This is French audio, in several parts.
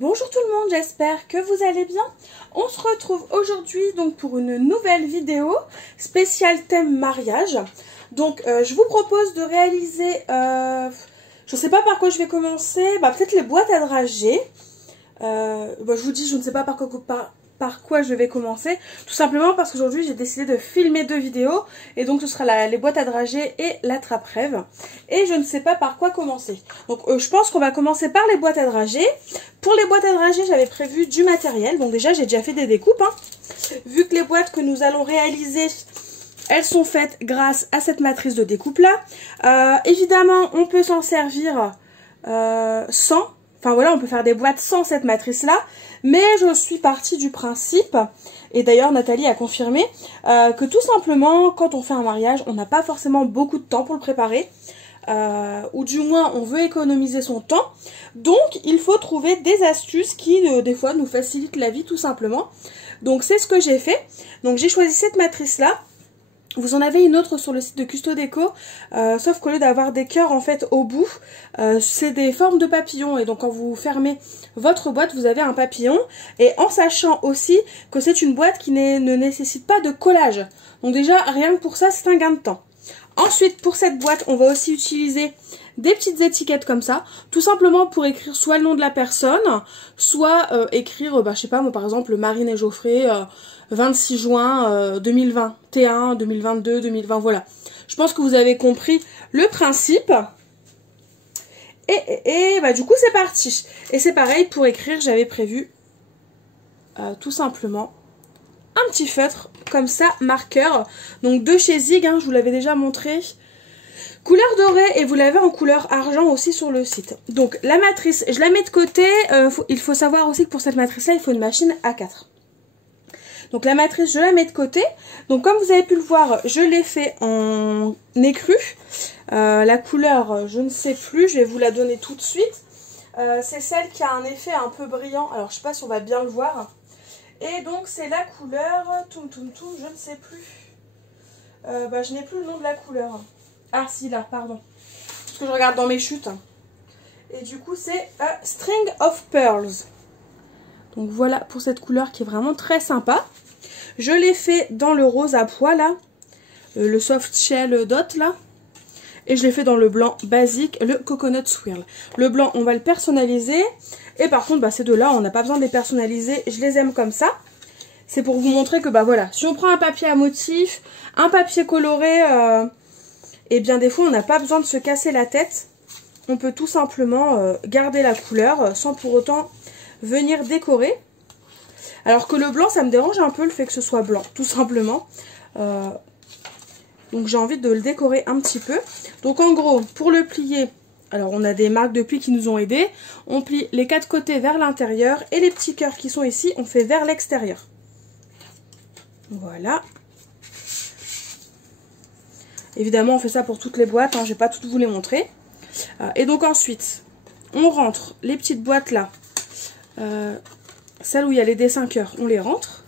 Bonjour tout le monde, j'espère que vous allez bien. On se retrouve aujourd'hui donc pour une nouvelle vidéo spéciale thème mariage. Donc je vous propose de réaliser, je ne sais pas par quoi je vais commencer, peut-être les boîtes à dragées. Je vous dis, je ne sais pas par quoi je vais commencer, tout simplement parce qu'aujourd'hui j'ai décidé de filmer deux vidéos et donc ce sera les boîtes à dragées et la trappe-rêve et je ne sais pas par quoi commencer. Donc je pense qu'on va commencer par les boîtes à dragées. Pour les boîtes à dragées, j'avais prévu du matériel, donc déjà j'ai déjà fait des découpes, vu que les boîtes que nous allons réaliser, elles sont faites grâce à cette matrice de découpe là. Évidemment on peut s'en servir sans. Enfin voilà, on peut faire des boîtes sans cette matrice-là, mais je suis partie du principe, et d'ailleurs Nathalie a confirmé, que tout simplement, quand on fait un mariage, on n'a pas forcément beaucoup de temps pour le préparer, ou du moins on veut économiser son temps, donc il faut trouver des astuces qui, des fois, nous facilitent la vie tout simplement. Donc c'est ce que j'ai fait, donc j'ai choisi cette matrice-là. Vous en avez une autre sur le site de Custo Déco, sauf qu'au lieu d'avoir des cœurs en fait au bout, c'est des formes de papillons. Et donc quand vous fermez votre boîte, vous avez un papillon. Et en sachant aussi que c'est une boîte qui ne nécessite pas de collage. Donc déjà, rien que pour ça, c'est un gain de temps. Ensuite, pour cette boîte, on va aussi utiliser des petites étiquettes comme ça, tout simplement pour écrire soit le nom de la personne, soit écrire, je sais pas moi, par exemple, Marine et Geoffrey, 26 juin 2021, 2022, 2020, voilà. Je pense que vous avez compris le principe. Et du coup, c'est parti. Et c'est pareil, pour écrire, j'avais prévu tout simplement un petit feutre, comme ça, marqueur. Donc de chez Zig, je vous l'avais déjà montré. Couleur dorée, et vous l'avez en couleur argent aussi sur le site. Donc la matrice, je la mets de côté. Il faut savoir aussi que pour cette matrice-là, il faut une machine A4. Donc la matrice, je la mets de côté. Donc comme vous avez pu le voir, je l'ai fait en écru. La couleur, je ne sais plus, je vais vous la donner tout de suite. C'est celle qui a un effet un peu brillant. Alors je sais pas si on va bien le voir. Et donc c'est la couleur, je ne sais plus. Je n'ai plus le nom de la couleur. Ah si, là, pardon. Parce que je regarde dans mes chutes. Et du coup c'est String of Pearls. Donc voilà pour cette couleur qui est vraiment très sympa. Je l'ai fait dans le rose à pois là, le soft shell dot là. Et je l'ai fait dans le blanc basique, le coconut swirl. Le blanc, on va le personnaliser. Et par contre, ces deux-là, on n'a pas besoin de les personnaliser. Je les aime comme ça. C'est pour vous montrer que voilà, si on prend un papier à motif, un papier coloré, et bien des fois, on n'a pas besoin de se casser la tête. On peut tout simplement garder la couleur sans pour autant venir décorer. Alors que le blanc, ça me dérange un peu le fait que ce soit blanc, tout simplement. Donc j'ai envie de le décorer un petit peu. Donc en gros, pour le plier, alors on a des marques de pli qui nous ont aidés. On plie les quatre côtés vers l'intérieur et les petits cœurs qui sont ici, on fait vers l'extérieur. Voilà. Évidemment, on fait ça pour toutes les boîtes, je ne vais pas toutes vous les montrer. Et donc ensuite, on rentre les petites boîtes là. Celles où il y a les dessins cœurs, on les rentre.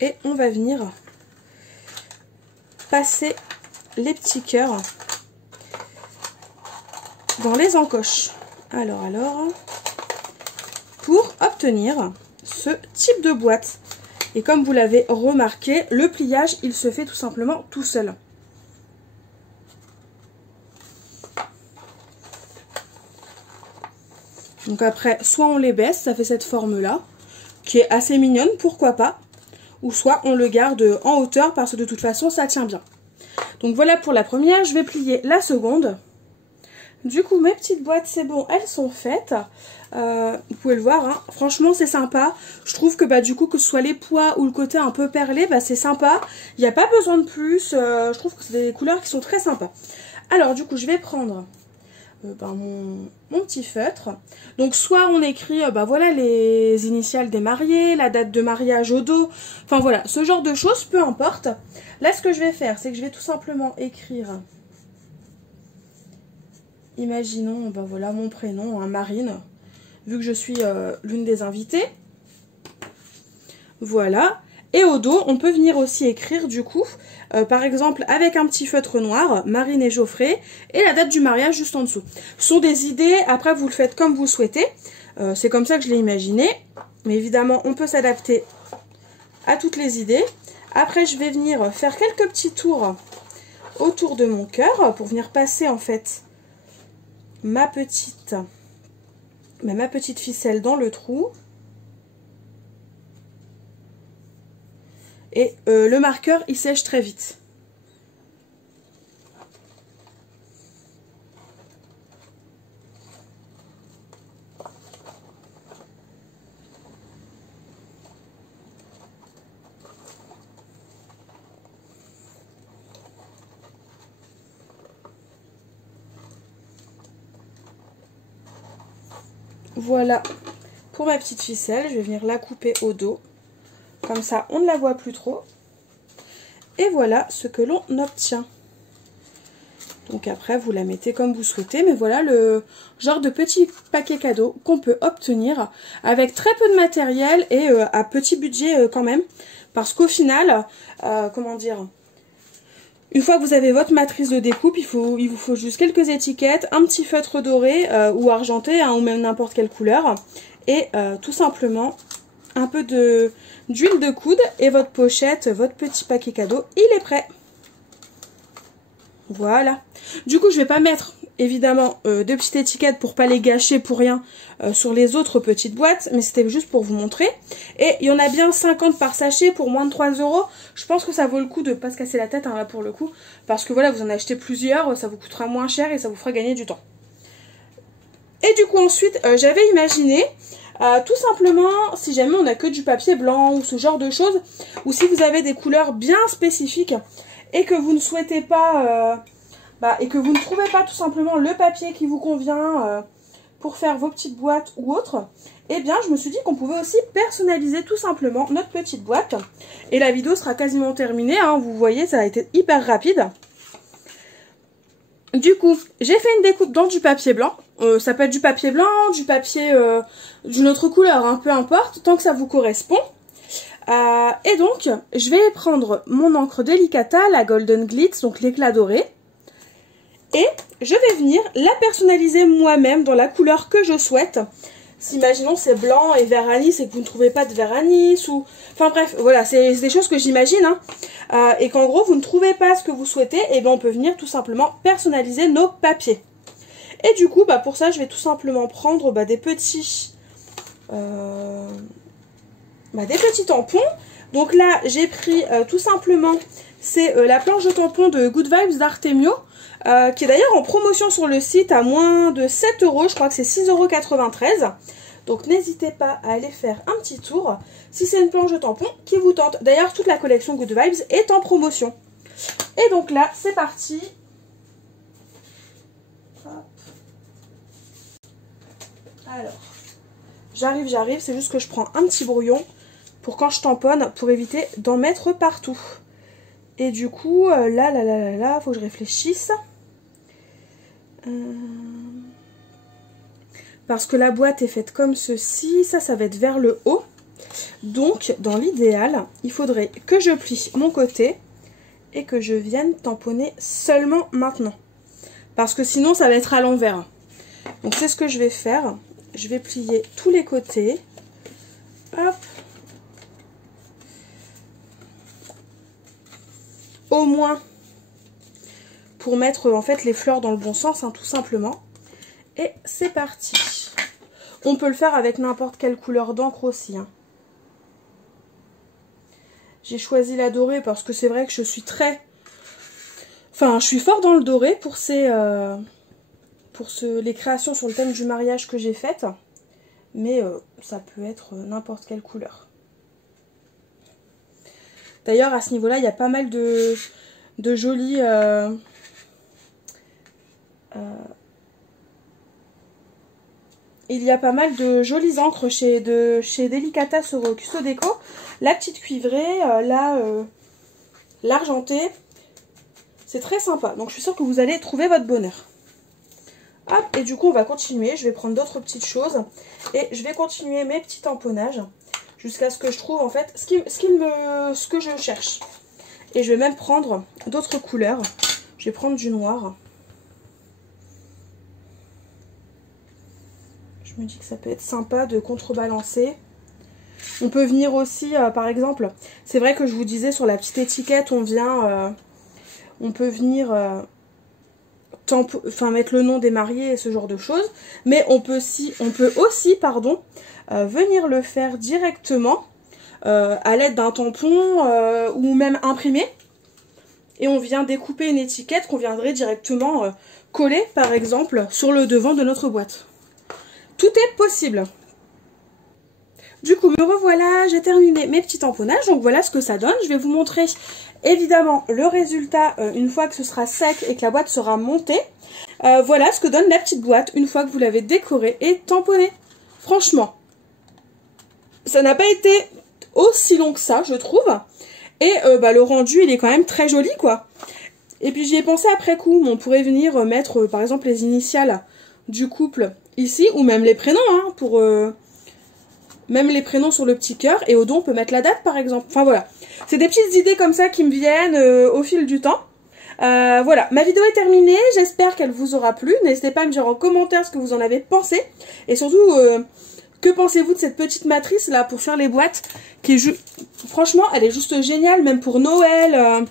Et on va venir passer les petits cœurs dans les encoches. Alors, pour obtenir ce type de boîte. Et comme vous l'avez remarqué, le pliage, il se fait tout simplement tout seul. Donc après, soit on les baisse, ça fait cette forme-là, qui est assez mignonne, pourquoi pas. Ou soit on le garde en hauteur, parce que de toute façon, ça tient bien. Donc voilà pour la première, je vais plier la seconde. Du coup, mes petites boîtes, c'est bon, elles sont faites. Vous pouvez le voir, franchement, c'est sympa. Je trouve que du coup, que ce soit les pois ou le côté un peu perlé, c'est sympa. Il n'y a pas besoin de plus. Je trouve que c'est des couleurs qui sont très sympas. Alors, du coup, je vais prendre mon petit feutre. Donc soit on écrit voilà les initiales des mariés, la date de mariage au dos, enfin voilà, ce genre de choses, peu importe. Là ce que je vais faire, c'est que je vais tout simplement écrire, imaginons voilà mon prénom, Marine, vu que je suis l'une des invitées. Voilà, Et au dos, on peut venir aussi écrire du coup, par exemple avec un petit feutre noir, Marine et Geoffrey, et la date du mariage juste en dessous. Ce sont des idées, après vous le faites comme vous le souhaitez, c'est comme ça que je l'ai imaginé, mais évidemment on peut s'adapter à toutes les idées. Après je vais venir faire quelques petits tours autour de mon cœur pour venir passer en fait ma petite ficelle dans le trou. Et le marqueur il sèche très vite. Voilà pour ma petite ficelle, je vais venir la couper au dos. Comme ça, on ne la voit plus trop. Et voilà ce que l'on obtient. Donc après, vous la mettez comme vous souhaitez. Mais voilà le genre de petit paquet cadeau qu'on peut obtenir avec très peu de matériel et à petit budget quand même. Parce qu'au final, comment dire, une fois que vous avez votre matrice de découpe, il vous faut juste quelques étiquettes, un petit feutre doré ou argenté, hein, ou même n'importe quelle couleur. Et tout simplement un peu d'huile de coude et votre pochette, votre petit paquet cadeau, il est prêt. Voilà. Du coup, je vais pas mettre évidemment de petites étiquettes pour pas les gâcher pour rien sur les autres petites boîtes, mais c'était juste pour vous montrer. Et il y en a bien 50 par sachet pour moins de 3 €. Je pense que ça vaut le coup de pas se casser la tête hein, là pour le coup, parce que voilà, vous en achetez plusieurs, ça vous coûtera moins cher et ça vous fera gagner du temps. Et du coup ensuite, j'avais imaginé tout simplement, si jamais on n'a que du papier blanc ou ce genre de choses, ou si vous avez des couleurs bien spécifiques et que vous ne souhaitez pas, et que vous ne trouvez pas tout simplement le papier qui vous convient pour faire vos petites boîtes ou autres, eh bien je me suis dit qu'on pouvait aussi personnaliser tout simplement notre petite boîte. Et la vidéo sera quasiment terminée, hein, vous voyez, ça a été hyper rapide. Du coup, j'ai fait une découpe dans du papier blanc. Ça peut être du papier blanc, du papier d'une autre couleur, hein, peu importe, tant que ça vous correspond. Et donc, je vais prendre mon encre Delicata, la Golden Glitz, donc l'éclat doré. Et je vais venir la personnaliser moi-même dans la couleur que je souhaite. Si imaginons c'est blanc et vert anis et que vous ne trouvez pas de vert anis ou... Enfin bref, voilà, c'est des choses que j'imagine. Hein, et qu'en gros, vous ne trouvez pas ce que vous souhaitez, et bien on peut venir tout simplement personnaliser nos papiers. Et du coup, pour ça, je vais tout simplement prendre des petits tampons. Donc là, j'ai pris tout simplement, c'est la planche de tampons de Good Vibes d'Artemio, qui est d'ailleurs en promotion sur le site à moins de 7 €, je crois que c'est 6,93 €. Donc n'hésitez pas à aller faire un petit tour si c'est une planche de tampons qui vous tente. D'ailleurs, toute la collection Good Vibes est en promotion. Et donc là, c'est parti. Hop. Alors, j'arrive, c'est juste que je prends un petit brouillon pour quand je tamponne, pour éviter d'en mettre partout. Et du coup, là, faut que je réfléchisse. Parce que la boîte est faite comme ceci, ça va être vers le haut. Donc, dans l'idéal, il faudrait que je plie mon côté et que je vienne tamponner seulement maintenant. Parce que sinon, ça va être à l'envers. Donc, c'est ce que je vais faire. Je vais plier tous les côtés. Hop. Au moins pour mettre en fait les fleurs dans le bon sens, hein, tout simplement. Et c'est parti. On peut le faire avec n'importe quelle couleur d'encre aussi. Hein. J'ai choisi la dorée parce que c'est vrai que je suis je suis fort dans le doré pour les créations sur le thème du mariage que j'ai faites. Mais ça peut être n'importe quelle couleur. D'ailleurs, à ce niveau-là, il y a pas mal de jolis... il y a pas mal de jolies encres chez Delicata sur Custo Déco. La petite cuivrée, l'argentée. C'est très sympa. Donc je suis sûre que vous allez trouver votre bonheur. Hop, et du coup on va continuer. Je vais prendre d'autres petites choses. Et je vais continuer mes petits tamponnages. jusqu'à ce que je trouve en fait ce que je cherche. Et je vais même prendre d'autres couleurs. Je vais prendre du noir. Je me dis que ça peut être sympa de contrebalancer. On peut venir aussi, par exemple, c'est vrai que je vous disais sur la petite étiquette, on peut venir mettre le nom des mariés et ce genre de choses. Mais on peut aussi, venir le faire directement à l'aide d'un tampon ou même imprimé. Et on vient découper une étiquette qu'on viendrait directement coller, par exemple, sur le devant de notre boîte. Tout est possible. Du coup, me revoilà, j'ai terminé mes petits tamponnages, donc voilà ce que ça donne. Je vais vous montrer évidemment le résultat une fois que ce sera sec et que la boîte sera montée. Voilà ce que donne la petite boîte une fois que vous l'avez décorée et tamponnée. Franchement, ça n'a pas été aussi long que ça, je trouve. Et le rendu, il est quand même très joli, quoi. Et puis j'y ai pensé après coup, on pourrait venir mettre par exemple les initiales du couple ici, ou même les prénoms, hein, même les prénoms sur le petit cœur, et au dos on peut mettre la date par exemple. Enfin voilà, c'est des petites idées comme ça qui me viennent au fil du temps. Voilà, ma vidéo est terminée, j'espère qu'elle vous aura plu. N'hésitez pas à me dire en commentaire ce que vous en avez pensé. Et surtout, que pensez-vous de cette petite matrice là pour faire les boîtes qui est franchement, elle est juste géniale, même pour Noël,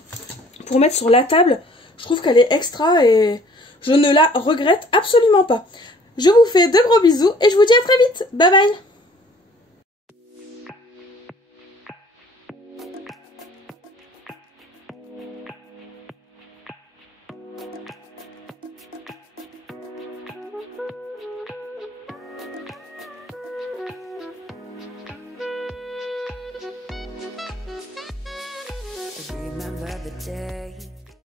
pour mettre sur la table. Je trouve qu'elle est extra et je ne la regrette absolument pas. Je vous fais de gros bisous et je vous dis à très vite. Bye bye. Remember the day